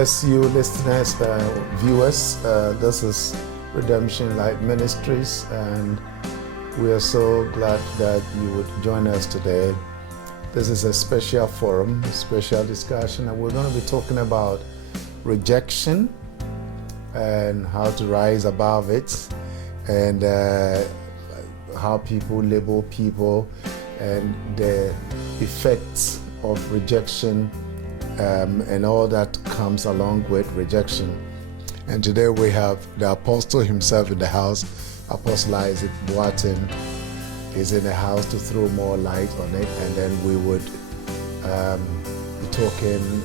bless you, listeners, viewers. This is Redemption Life Ministries, and we are so glad that you would join us today. This is a special forum, a special discussion, and we're going to be talking about rejection and how to rise above it, and how people label people and the effects of rejection and all that comes along with rejection. And today we have the apostle himself in the house. Apostle Isaac Boateng is in the house to throw more light on it, and then we would be talking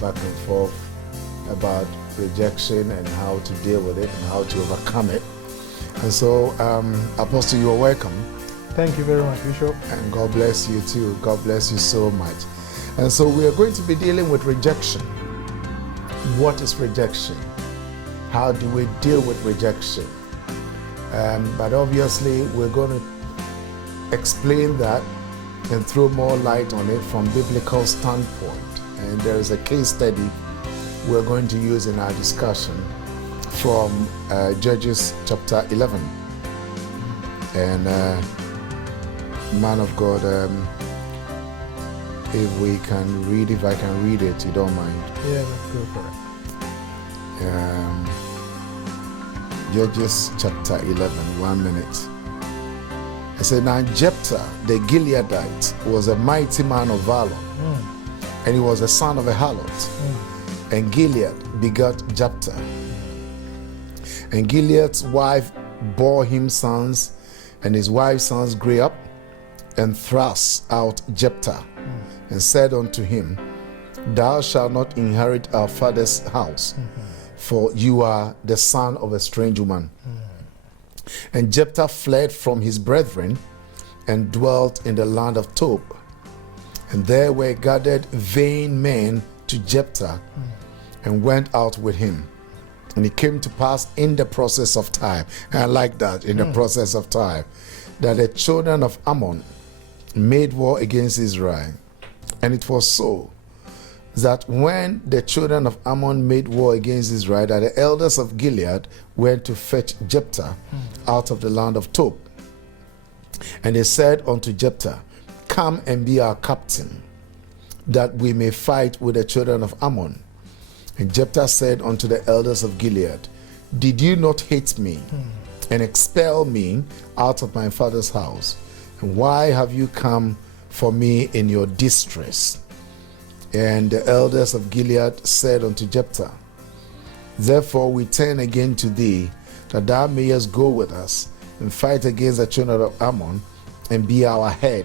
back and forth about rejection and how to deal with it and how to overcome it. And so, Apostle, you are welcome. Thank you very much, Bishop. And God bless you too. God bless you so much. And so we are going to be dealing with rejection. What is rejection? How do we deal with rejection? But obviously we're going to explain that and throw more light on it from biblical standpoint. And there is a case study we're going to use in our discussion from Judges chapter 11. And man of God, if I can read it, you don't mind. Yeah, let's go for it. Judges chapter 11, 1 minute. It said, now Jephthah the Gileadite was a mighty man of valor, and he was the son of a harlot. And Gilead begot Jephthah. And Gilead's wife bore him sons, and his wife's sons grew up and thrust out Jephthah, and said unto him, thou shalt not inherit our father's house, for you are the son of a strange woman. And Jephthah fled from his brethren and dwelt in the land of Tob. And there were gathered vain men to Jephthah, and went out with him. And it came to pass in the process of time, and I like that, in the process of time, that the children of Ammon made war against Israel. And it was so that when the children of Ammon made war against Israel, that the elders of Gilead went to fetch Jephthah out of the land of Tob. And they said unto Jephthah, come and be our captain, that we may fight with the children of Ammon. And Jephthah said unto the elders of Gilead, did you not hate me and expel me out of my father's house? And why have you come for me in your distress? And the elders of Gilead said unto Jephthah, therefore we turn again to thee, that thou mayest go with us and fight against the children of Ammon, and be our head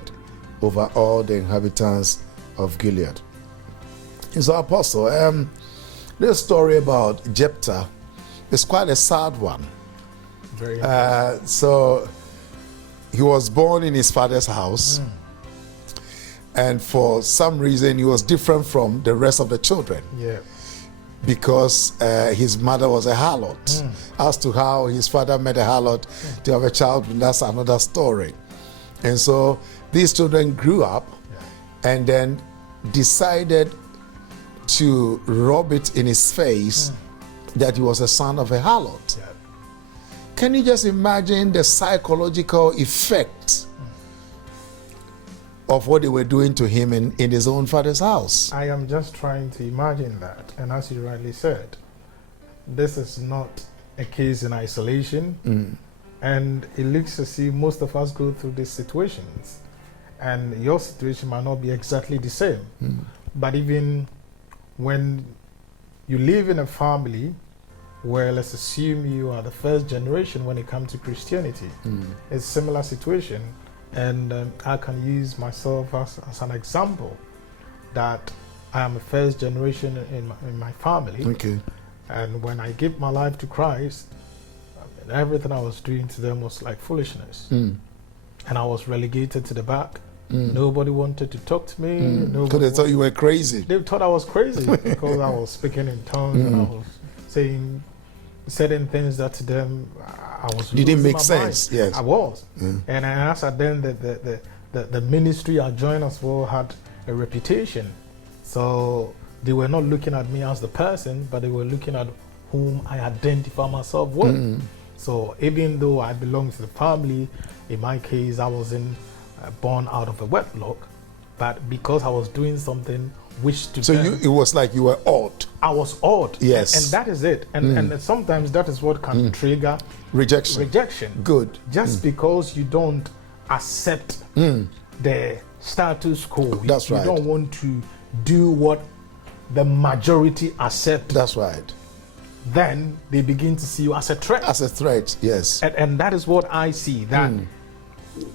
over all the inhabitants of Gilead. And so, Apostle, this story about Jephthah is quite a sad one. Very so he was born in his father's house, and for some reason he was different from the rest of the children. Yeah. Because his mother was a harlot. As to how his father met a harlot to have a child, that's another story. And so these children grew up and then decided to rub it in his face that he was a son of a harlot. Yeah. Can you just imagine the psychological effect of what they were doing to him in his own father's house? I am just trying to imagine that. And as you rightly said, this is not a case in isolation. And it looks as if most of us go through these situations. And your situation might not be exactly the same. But even when you live in a family where, let's assume you are the first generation when it comes to Christianity, it's a similar situation. And I can use myself as an example that I am a first generation in my family. Okay. And when I gave my life to Christ, everything I was doing to them was like foolishness. And I was relegated to the back. Nobody wanted to talk to me. Because they thought you were crazy. They thought I was crazy because I was speaking in tongues and I was saying certain things that to them I was didn't make my sense. mind. Yes, I was. And as at then the ministry I joined as well had a reputation. So they were not looking at me as the person, but they were looking at whom I identify myself with. So even though I belong to the family, in my case, I wasn't born out of a wedlock, but because I was doing something which to So them, it was like you were odd. I was odd. Yes. And that is it. And sometimes that is what can trigger Rejection. Good. Just because you don't accept the status quo. That's right. You don't want to do what the majority accept. That's right. Then they begin to see you as a threat. As a threat, yes. And that is what I see. That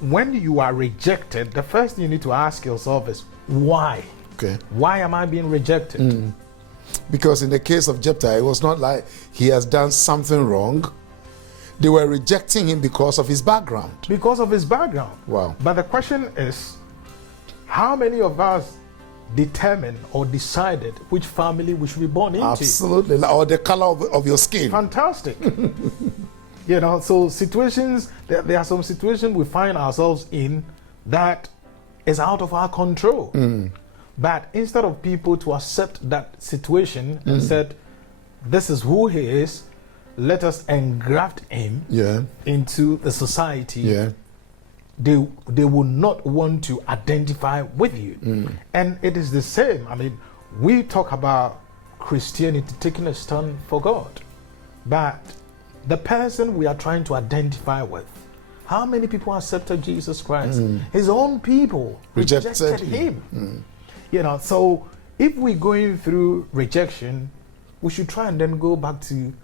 when you are rejected, the first thing you need to ask yourself is, why? Okay. Why am I being rejected? Because in the case of Jephthah, it was not like he has done something wrong. They were rejecting him because of his background. Because of his background. Wow. But the question is, how many of us determined or decided which family we should be born into? Absolutely. Or the color of your skin. Fantastic. You know, so situations, there are some situations we find ourselves in that is out of our control. But instead of people to accept that situation and said, this is who he is, let us engraft him into the society, they will not want to identify with you. And it is the same. I mean, we talk about Christianity taking a stand for God, but the person we are trying to identify with, how many people accepted Jesus Christ? His own people rejected him. You know, so if we're going through rejection, we should try and then go back to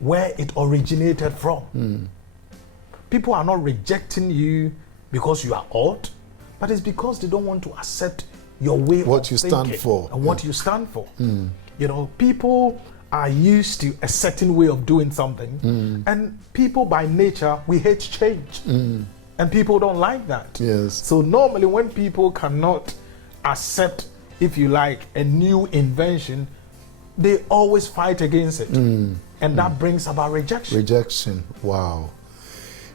where it originated from. People are not rejecting you because you are odd, but it's because they don't want to accept your way of what you stand thinking for and what you stand for. You know, people are used to a certain way of doing something, and people by nature, we hate change, and people don't like that. Yes. So normally when people cannot accept, if you like, a new invention, they always fight against it, and that brings about rejection. Rejection. Wow.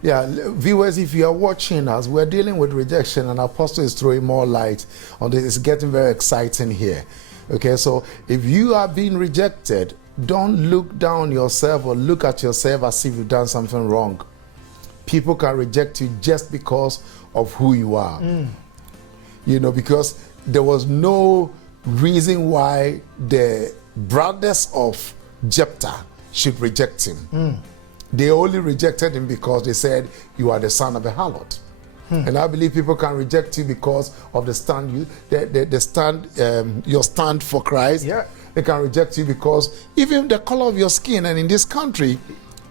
Yeah, viewers, if you are watching us, we're dealing with rejection, and Apostle is throwing more light on this. It's getting very exciting here. Okay, so if you are being rejected, don't look down yourself or look at yourself as if you've done something wrong. People can reject you just because of who you are. You know, because there was no reason why the brothers of Jephthah should reject him. They only rejected him because they said, you are the son of a harlot. And I believe people can reject you because of the stand your stand for Christ. Yeah. They can reject you because even the color of your skin, and in this country,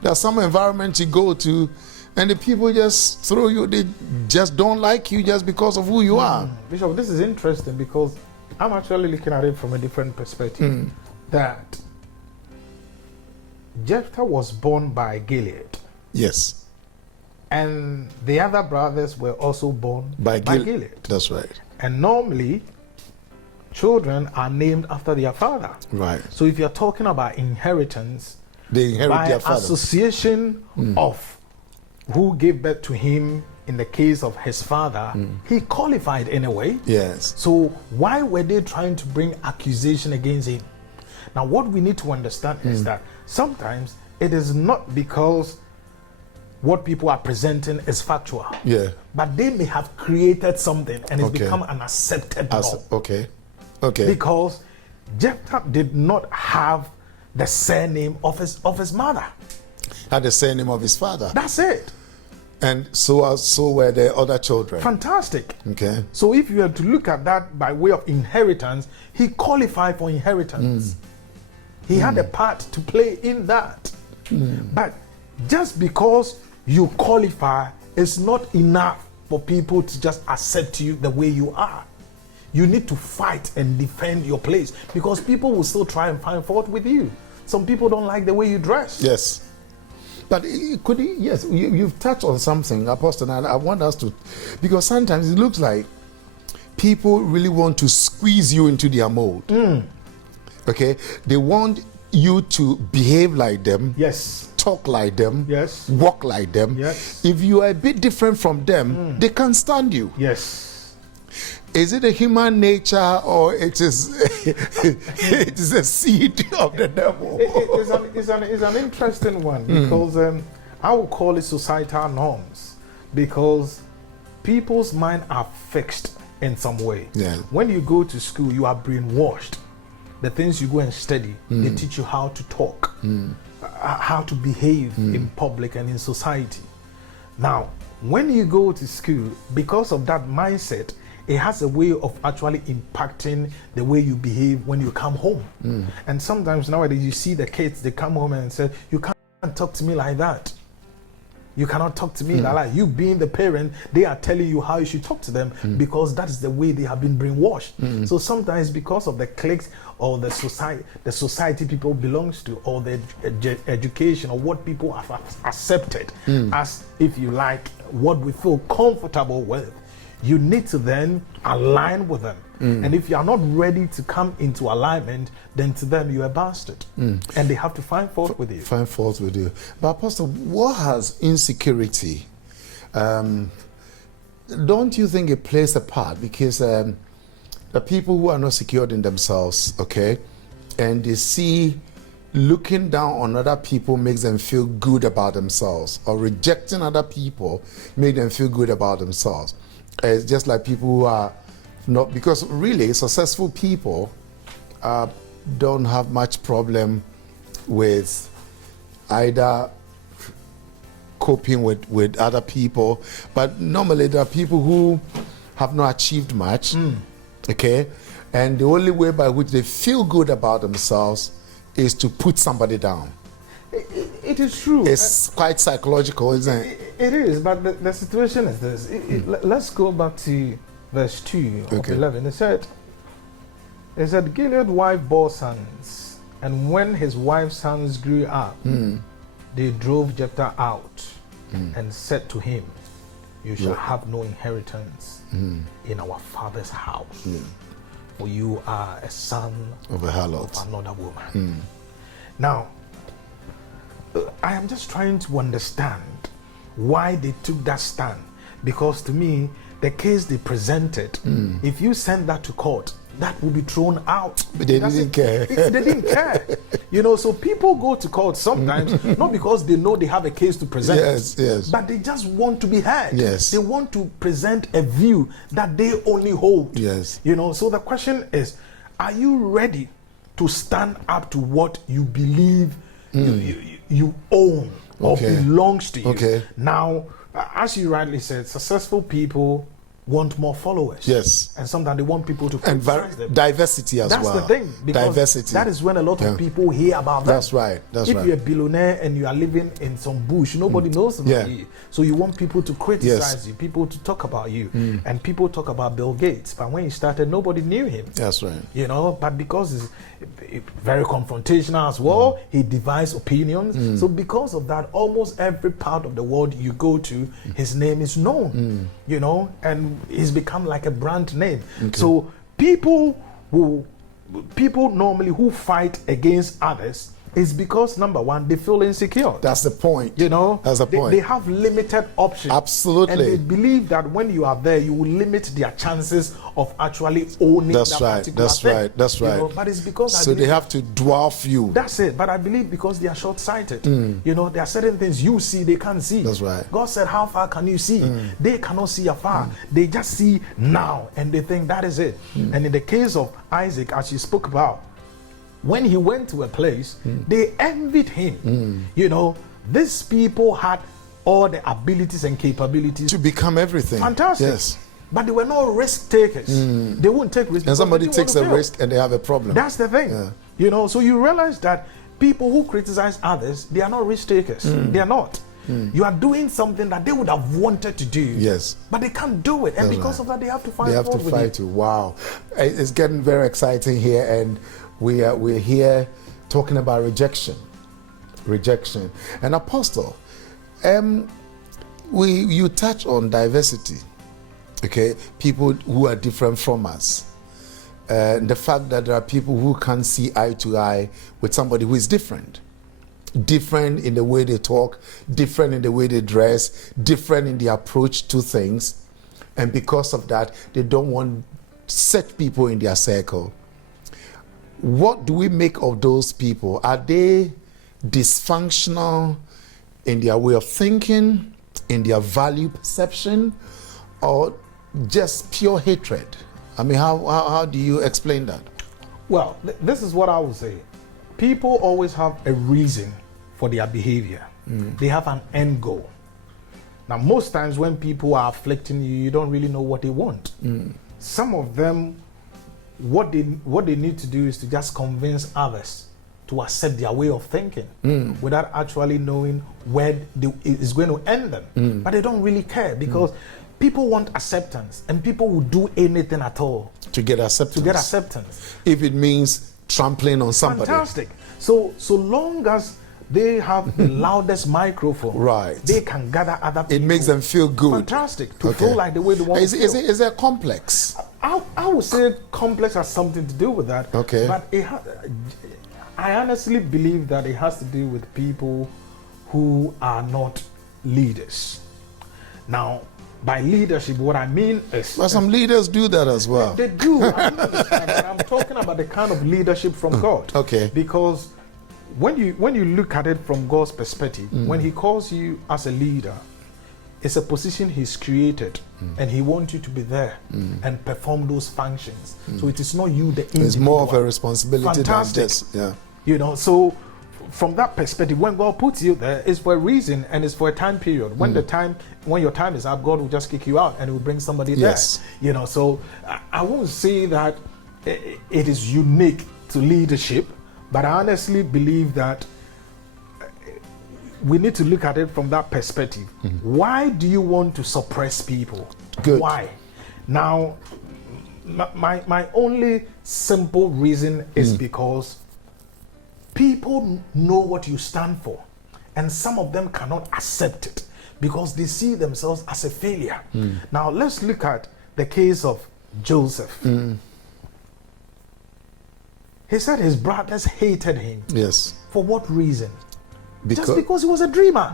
there's some environment you go to, and the people just throw you, they just don't like you just because of who you are. Bishop, this is interesting because I'm actually looking at it from a different perspective. That Jephthah was born by Gilead. Yes. And the other brothers were also born by Gilead. That's right. And normally, children are named after their father. Right. So if you're talking about inheritance, They inherit by their father. association of who gave birth to him, in the case of his father, he qualified anyway. Yes. So why were they trying to bring accusation against him? Now what we need to understand is that sometimes it is not because what people are presenting is factual. Yeah. But they may have created something and it's Okay. become an accepted law. Okay. Okay. Because Jephthah did not have the surname of his mother. Had the surname of his father. That's it. And so were the other children. Fantastic. Okay. So if you have to look at that by way of inheritance, he qualified for inheritance. He had a part to play in that. But just because you qualify is not enough for people to just accept you the way you are. You need to fight and defend your place, because people will still try and find fault with you. Some people don't like the way you dress. Yes. But yes, you've touched on something, Apostle, and I want us to, because sometimes it looks like people really want to squeeze you into their mold. Okay? They want you to behave like them. Yes. Talk like them. Yes. Walk like them. Yes. If you are a bit different from them, they can't stand you. Yes. Is it a human nature or it is it is a seed of the devil? It's an interesting one because I would call it societal norms, because people's minds are fixed in some way. Yeah. When you go to school, you are brainwashed. The things you go and study, they teach you how to talk, how to behave in public and in society. Now, when you go to school, because of that mindset, it has a way of actually impacting the way you behave when you come home. And sometimes nowadays you see the kids, they come home and say, you can't talk to me like that. You cannot talk to me like that. You being the parent, they are telling you how you should talk to them because that's the way they have been brainwashed. So sometimes because of the cliques or the society people belongs to, or the education or what people have accepted as, if you like, what we feel comfortable with, you need to then align with them. And if you are not ready to come into alignment, then to them you're a bastard. And they have to find fault with you. Find fault with you. But Pastor, what has insecurity? Don't you think it plays a part? Because the people who are not secured in themselves, okay, and they see looking down on other people makes them feel good about themselves, or rejecting other people make them feel good about themselves. It's just like people who are not, because really successful people don't have much problem with either coping with other people, but normally there are people who have not achieved much, okay, and the only way by which they feel good about themselves is to put somebody down. It is true. It's quite psychological, isn't it? It is, but the situation is this. Let's go back to verse 2 of 11. It said, Gilead's wife bore sons, and when his wife's sons grew up, they drove Jephthah out and said to him, you shall have no inheritance in our father's house, for you are a son of a harlot, of another woman. Now, I am just trying to understand why they took that stand, because to me, the case they presented, if you send that to court, that will be thrown out. But they didn't care. They didn't care. You know, so people go to court sometimes, not because they know they have a case to present, yes, but they just want to be heard. Yes. They want to present a view that they only hold. Yes. You know, so the question is, are you ready to stand up to what you believe you own or belongs to you? Now, as you rightly said, successful people want more followers. Yes. And sometimes they want people to criticize them. Diversity as well. That's the thing. Because diversity. That is when a lot of people hear about that. That's right. That's if right. you're a billionaire and you are living in some bush, nobody knows about you. So you want people to criticize you, people to talk about you. And people talk about Bill Gates. But when he started, nobody knew him. That's right. You know, but because he's very confrontational as well, he divides opinions. So because of that, almost every part of the world you go to, his name is known. You know, and he's become like a brand name. So people normally who fight against others is because, number one, they feel insecure. That's the point. You know, that's the point. They have limited options. Absolutely. And they believe that when you are there, you will limit their chances of actually owning that particular thing. That's right. You know, but it's because so they have to dwarf you. That's it. But I believe because they are short-sighted. You know, there are certain things you see, they can't see. That's right. God said, how far can you see? They cannot see afar. They just see now, and they think that is it. And in the case of Isaac, as you spoke about, when he went to a place, they envied him. You know, these people had all the abilities and capabilities to become everything. Fantastic. Yes. But they were not risk takers. They wouldn't take risks. And somebody takes a risk and they have a problem. That's the thing. Yeah. You know, so you realize that people who criticize others, they are not risk takers. They are not. You are doing something that they would have wanted to do. Yes. But they can't do it. And because of that, they have to fight. They have to fight you. Wow. It's getting very exciting here, and we're here talking about rejection. And Apostle, you touch on diversity. Okay, people who are different from us. The fact that there are people who can't see eye to eye with somebody who is different in the way they talk, different in the way they dress, different in the approach to things, and because of that, they don't want set people in their circle. What do we make of those people? Are they dysfunctional in their way of thinking, in their value perception, or just pure hatred? I mean, how do you explain that? Well, this is what I would say. People always have a reason for their behavior. They have an end goal. Now, most times when people are afflicting you, you don't really know what they want. Some of them, what they need to do is to just convince others to accept their way of thinking without actually knowing where it's going to end them. But they don't really care, because people want acceptance, and people will do anything at all to get acceptance. If it means trampling on somebody. Fantastic. So long as they have the loudest microphone, right, they can gather other people. It makes them feel good. Fantastic. To feel like the way they want to feel. Is there a complex? I would say complex has something to do with that. Okay. But I honestly believe that it has to do with people who are not leaders. Now, by leadership, what I mean is... Well, some leaders do that as well. They do. I understand, but I'm talking about the kind of leadership from God. Okay. Because when you look at it from God's perspective, when He calls you as a leader, it's a position He's created, and He wants you to be there and perform those functions. So it is not you, the individual. It's more of a responsibility than just... Yeah. You know, so from that perspective, when God puts you there, it's for a reason, and it's for a time period. When your time is up, God will just kick you out and He will bring somebody there. You know, so I won't say that it is unique to leadership, but I honestly believe that we need to look at it from that perspective. Why do you want to suppress people? Good. Why? Now, my only simple reason is because people know what you stand for, and some of them cannot accept it because they see themselves as a failure. Now, let's look at the case of Joseph. He said his brothers hated him. Yes. For what reason? Just because he was a dreamer.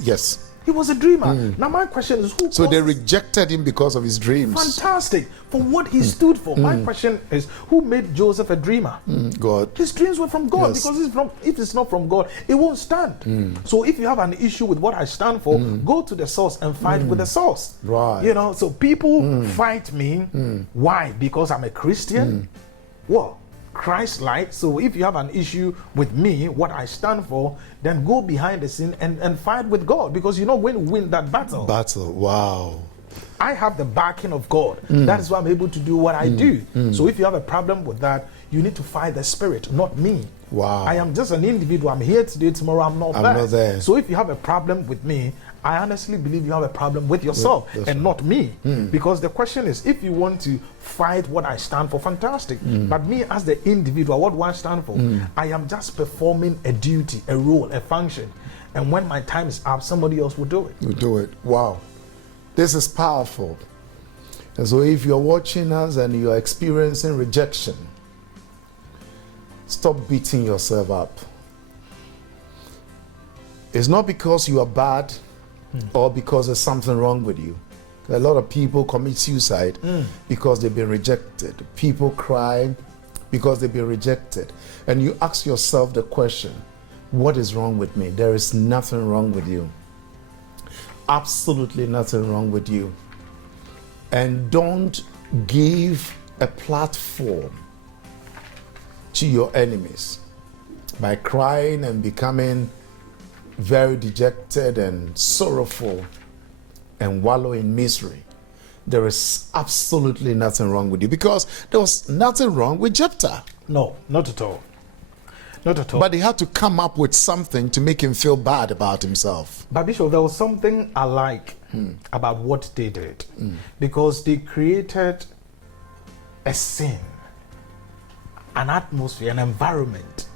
Yes. He was a dreamer. Now my question is, who? So they rejected him because of his dreams. Fantastic. For what he stood for. My question is, who made Joseph a dreamer? God. His dreams were from God. Yes. Because if it's not from God, it won't stand. So if you have an issue with what I stand for, go to the source and fight with the source. Right. You know, so people fight me. Why? Because I'm a Christian? Well, Christ-like. So if you have an issue with me, what I stand for, then go behind the scene and fight with God, because you're not going to win that battle. Wow. I have the backing of God. That is why I'm able to do what I do. So if you have a problem with that, you need to fight the spirit, not me. Wow. I am just an individual. I'm here today, tomorrow I'm not there. So if you have a problem with me, I honestly believe you have a problem with yourself and not me. Because the question is, if you want to fight what I stand for, fantastic. But me as the individual, what do I stand for? I am just performing a duty, a role, a function. And when my time is up, somebody else will do it. You do it. Wow. This is powerful. And so if you're watching us and you're experiencing rejection, stop beating yourself up. It's not because you are bad or because there's something wrong with you. A lot of people commit suicide because they've been rejected. People cry because they've been rejected. And you ask yourself the question, what is wrong with me? There is nothing wrong with you. Absolutely nothing wrong with you. And don't give a platform to your enemies by crying and becoming very dejected and sorrowful and wallow in misery. There is absolutely nothing wrong with you, because there was nothing wrong with Jephthah. No, not at all. Not at all. But he had to come up with something to make him feel bad about himself. But Bishop, there was something I like about what they did, because they created a scene, an atmosphere, an environment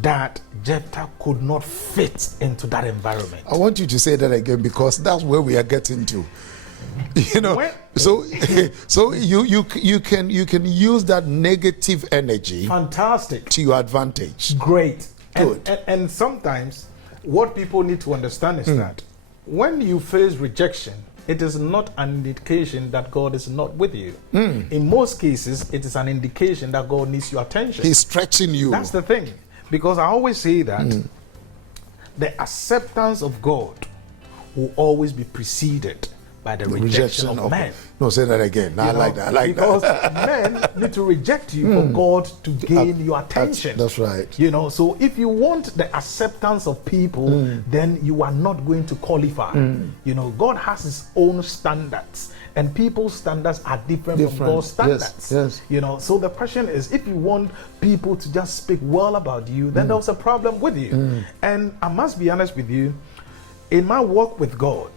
that Jephthah could not fit into that environment. I want you to say that again, because that's where we are getting to. You know, so you can use that negative energy, fantastic, to your advantage. Great. Good. And sometimes what people need to understand is that when you face rejection, it is not an indication that God is not with you. In most cases, it is an indication that God needs your attention. He's stretching you. That's the thing. Because I always say that the acceptance of God will always be preceded by the rejection of men. No, say that again. I like that. I like because that. men need to reject you for God to gain your attention. That's right. You know, so if you want the acceptance of people, then you are not going to qualify. You know, God has his own standards, and people's standards are different from God's standards. Yes. You know, so the question is, if you want people to just speak well about you, then there's a problem with you. And I must be honest with you, in my walk with God,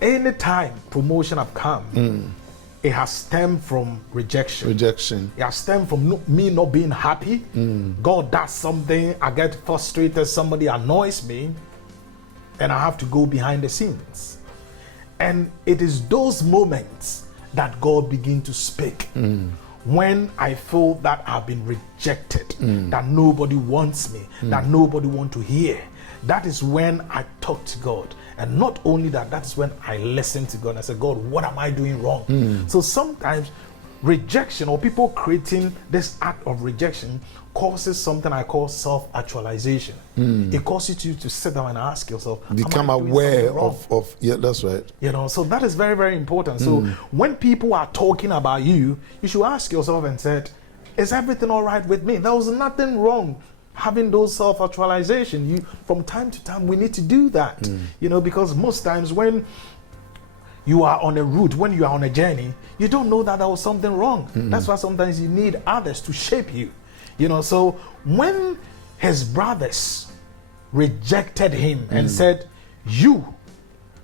anytime promotion have come, it has stemmed from rejection. It has stemmed from me not being happy. God does something, I get frustrated, somebody annoys me, and I have to go behind the scenes. And it is those moments that God begins to speak. When I feel that I've been rejected, that nobody wants me, that nobody wants to hear, that is when I talk to God. And not only that, that's when I listen to God. I say, God, what am I doing wrong? So sometimes rejection, or people creating this act of rejection, causes something I call self-actualization. It causes you to sit down and ask yourself, become aware of yeah, that's right. You know, so that is very, very important. So when people are talking about you, you should ask yourself and say, is everything all right with me? There was nothing wrong having those self-actualization. You, from time to time, we need to do that. You know, because most times when you are on a route, when you are on a journey, you don't know that there was something wrong. That's why sometimes you need others to shape you. You know, so when his brothers rejected him and said,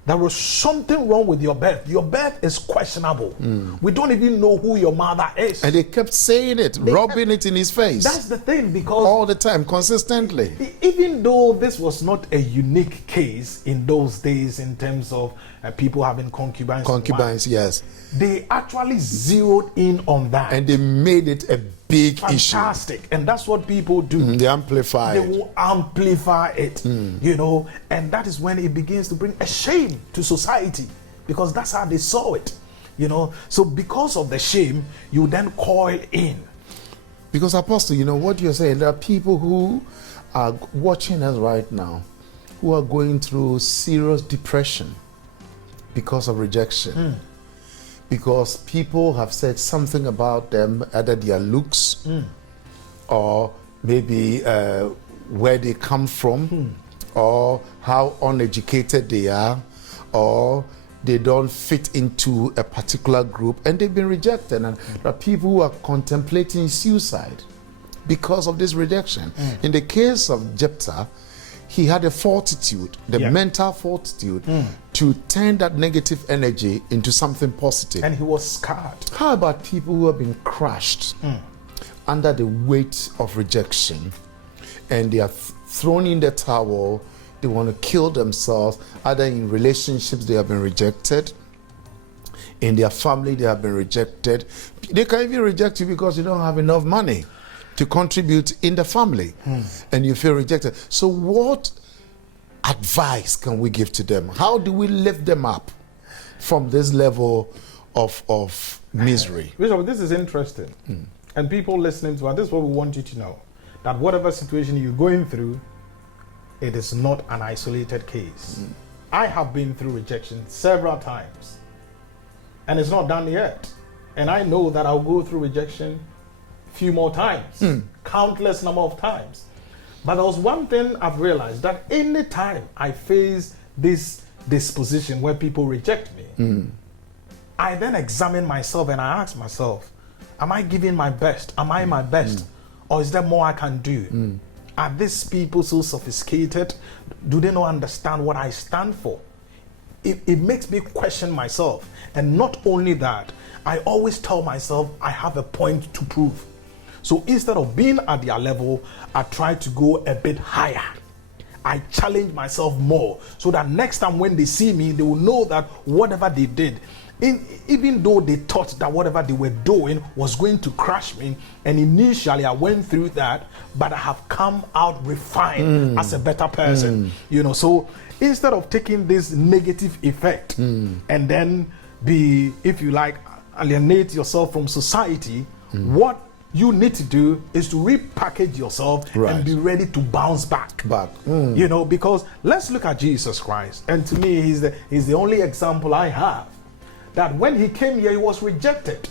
there was something wrong with your birth. Your birth is questionable. We don't even know who your mother is. And they kept saying it, rubbing it in his face. That's the thing, because all the time, consistently. Even though this was not a unique case in those days in terms of people having concubines. Concubines, yes. They actually zeroed in on that. And they made it a big issue. Fantastic. And that's what people do. They amplify it. They will amplify it, you know, and that is when it begins to bring a shame to society, because that's how they saw it, you know. So because of the shame, you then coil in. Because, Apostle, you know what you're saying, there are people who are watching us right now who are going through serious depression because of rejection. Because people have said something about them, either their looks or maybe where they come from, or how uneducated they are, or they don't fit into a particular group, and they've been rejected. And there are people who are contemplating suicide because of this rejection. In the case of Jephthah, he had a fortitude, the mental fortitude, to turn that negative energy into something positive. And he was scarred. How about people who have been crushed under the weight of rejection, and they are thrown in the towel, they want to kill themselves, either in relationships they have been rejected, in their family they have been rejected. They can even reject you because you don't have enough money to contribute in the family, and you feel rejected. So what advice can we give to them? How do we lift them up from this level of misery? Bishop, this is interesting. And people listening to us, this is what we want you to know. That whatever situation you're going through, it is not an isolated case. I have been through rejection several times, and it's not done yet. And I know that I'll go through rejection few more times, countless number of times. But there was one thing I've realized, that any time I face this disposition where people reject me, I then examine myself and I ask myself, am I giving my best? Am I my best? Or is there more I can do? Are these people so sophisticated? Do they not understand what I stand for? It makes me question myself. And not only that, I always tell myself I have a point to prove. So instead of being at their level, I try to go a bit higher. I challenge myself more, so that next time when they see me, they will know that whatever they did, even though they thought that whatever they were doing was going to crush me, and initially I went through that, but I have come out refined as a better person. You know, so instead of taking this negative effect and then be, if you like, alienate yourself from society, what you need to do is to repackage yourself and be ready to bounce back. You know, because let's look at Jesus Christ. And to me, he's the only example I have that when he came here, he was rejected.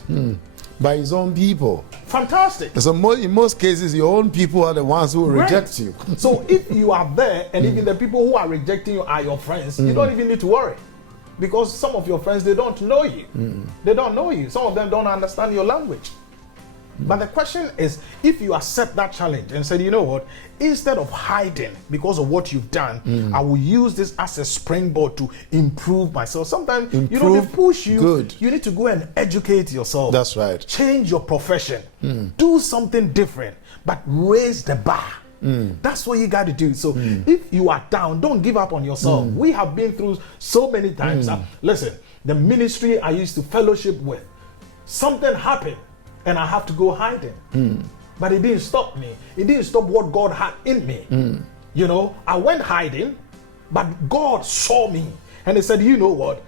By his own people. Fantastic. So in most cases, your own people are the ones who reject you. So if you are there and even the people who are rejecting you are your friends, you don't even need to worry. Because some of your friends, they don't know you. They don't know you. Some of them don't understand your language. But the question is, if you accept that challenge and said, you know what, instead of hiding because of what you've done, I will use this as a springboard to improve myself. Sometimes, you know, they push you. Good. You need to go and educate yourself. That's right. Change your profession. Do something different, but raise the bar. That's what you got to do. So if you are down, don't give up on yourself. We have been through so many times. Listen, the ministry I used to fellowship with, something happened and I have to go hiding. But it didn't stop me. It didn't stop what God had in me. You know, I went hiding, but God saw me and he said, you know what?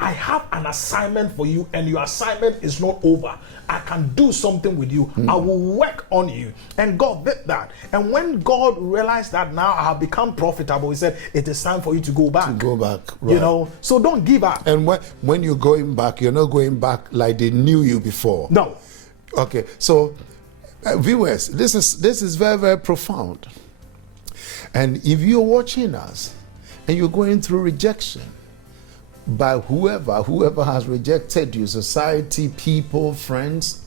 I have an assignment for you and your assignment is not over. I can do something with you. I will work on you. And God did that. And when God realized that now I have become profitable, he said, it is time for you to go back. To go back, right. You know, so don't give up. And when you're going back, you're not going back like they knew you before. No. Okay, so viewers, this is very, very profound. And if you're watching us and you're going through rejection by whoever has rejected you, society, people, friends,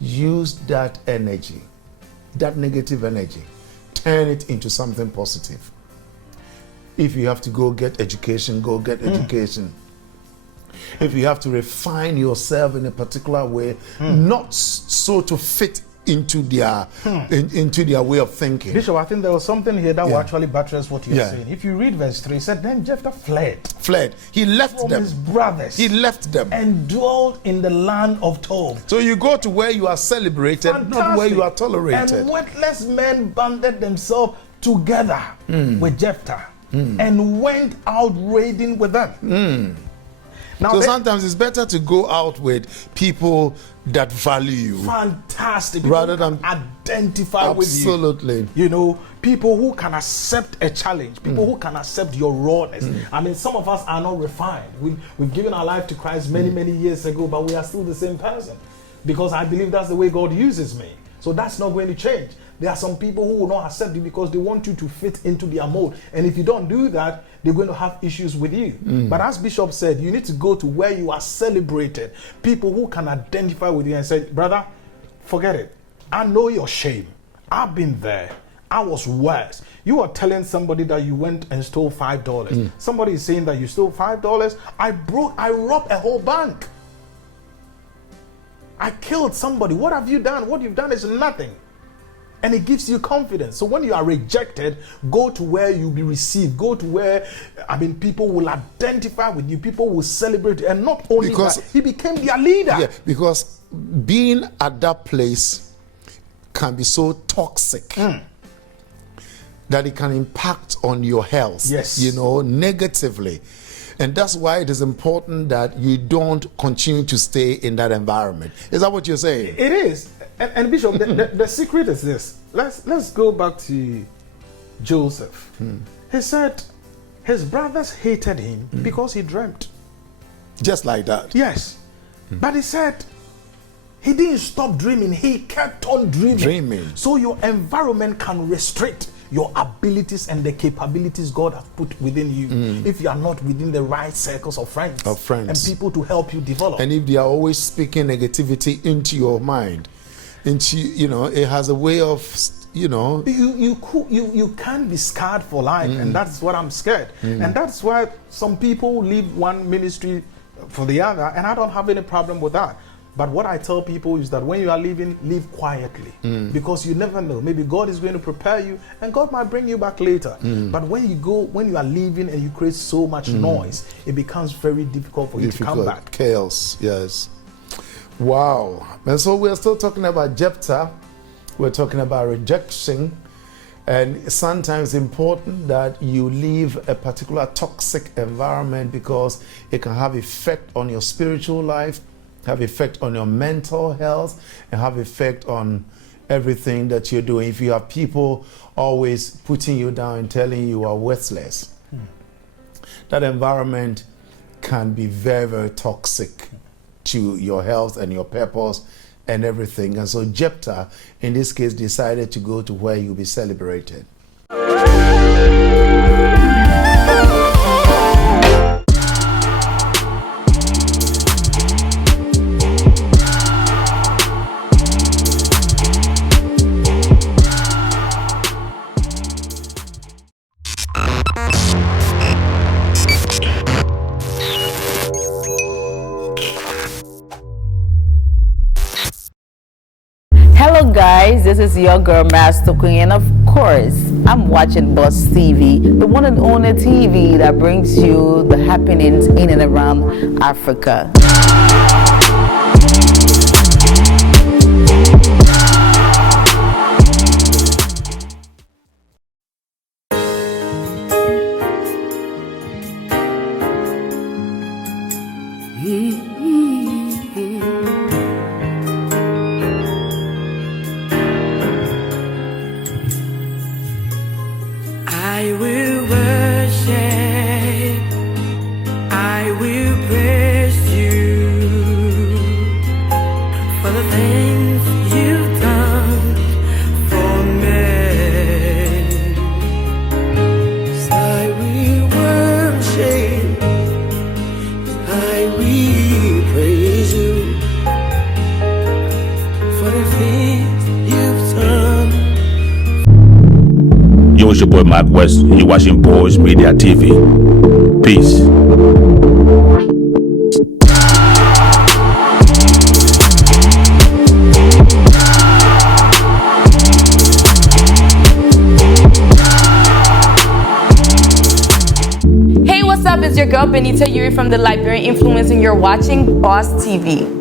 use that energy, that negative energy, turn it into something positive. If you have to go get education, go get education. If you have to refine yourself in a particular way, not so to fit into their into their way of thinking. Bishop, I think there was something here that will actually buttress what you're saying. If you read verse 3, it said, then Jephthah fled. He left them. His brothers. He left them. And dwelled in the land of Tob. So you go to where you are celebrated, not where you are tolerated. And witless men banded themselves together with Jephthah and went out raiding with them. Now so sometimes it's better to go out with people that value you. Fantastic. Rather than identify with you. Absolutely. You know, people who can accept a challenge, people who can accept your rawness. I mean, some of us are not refined. We've given our life to Christ many years ago, but we are still the same person. Because I believe that's the way God uses me. So that's not going to change. There are some people who will not accept you because they want you to fit into their mold. And if you don't do that, they're going to have issues with you. But as Bishop said, you need to go to where you are celebrated. People who can identify with you and say, brother, forget it. I know your shame. I've been there. I was worse. You are telling somebody that you went and stole $5. Somebody is saying that you stole $5. I robbed a whole bank. I killed somebody. What have you done? What you've done is nothing. And it gives you confidence. So when you are rejected, go to where you'll be received. Go to where, people will identify with you. People will celebrate you. And not only because that, he became their leader. Yeah, because being at that place can be so toxic that it can impact on your health, negatively. And that's why it is important that you don't continue to stay in that environment. Is that what you're saying? It is. And Bishop, the secret is this. Let's go back to Joseph. He said his brothers hated him because he dreamt. Just like that. Yes. But he said he didn't stop dreaming. He kept on dreaming. So your environment can restrict your abilities and the capabilities God has put within you if you are not within the right circles of friends. And people to help you develop. And if they are always speaking negativity into your mind, it has a way of, You can't be scarred for life, and that's what I'm scared. And that's why some people leave one ministry for the other, and I don't have any problem with that. But what I tell people is that when you are leaving, leave quietly. Because you never know. Maybe God is going to prepare you and God might bring you back later. But when you are leaving and you create so much noise, it becomes very difficult for you to come back. Chaos, yes. Wow. And so we're still talking about Jephthah. We're talking about rejection. And sometimes it's important that you leave a particular toxic environment because it can have effect on your spiritual life, have effect on your mental health, and have effect on everything that you're doing. If you have people always putting you down and telling you are worthless, that environment can be very, very toxic to your health and your purpose and everything. And so Jephthah, in this case, decided to go to where you'll be celebrated. Hello guys, this is your girl Master Queen, and of course I'm watching Boss TV, the one and only TV that brings you the happenings in and around Africa. I will worship, I will praise you for the things you've done for me. So I will worship, I will praise you for the things you've done. Yo, it's your boy Mike West, and you're watching Boys Media TV. Peace. Hey, what's up? It's your girl Benita Yuri from the Liberian Influence, and you're watching Boss TV.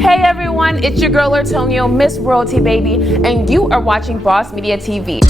Hey everyone, it's your girl Antonio, Miss Royalty Baby, and you are watching Boss Media TV.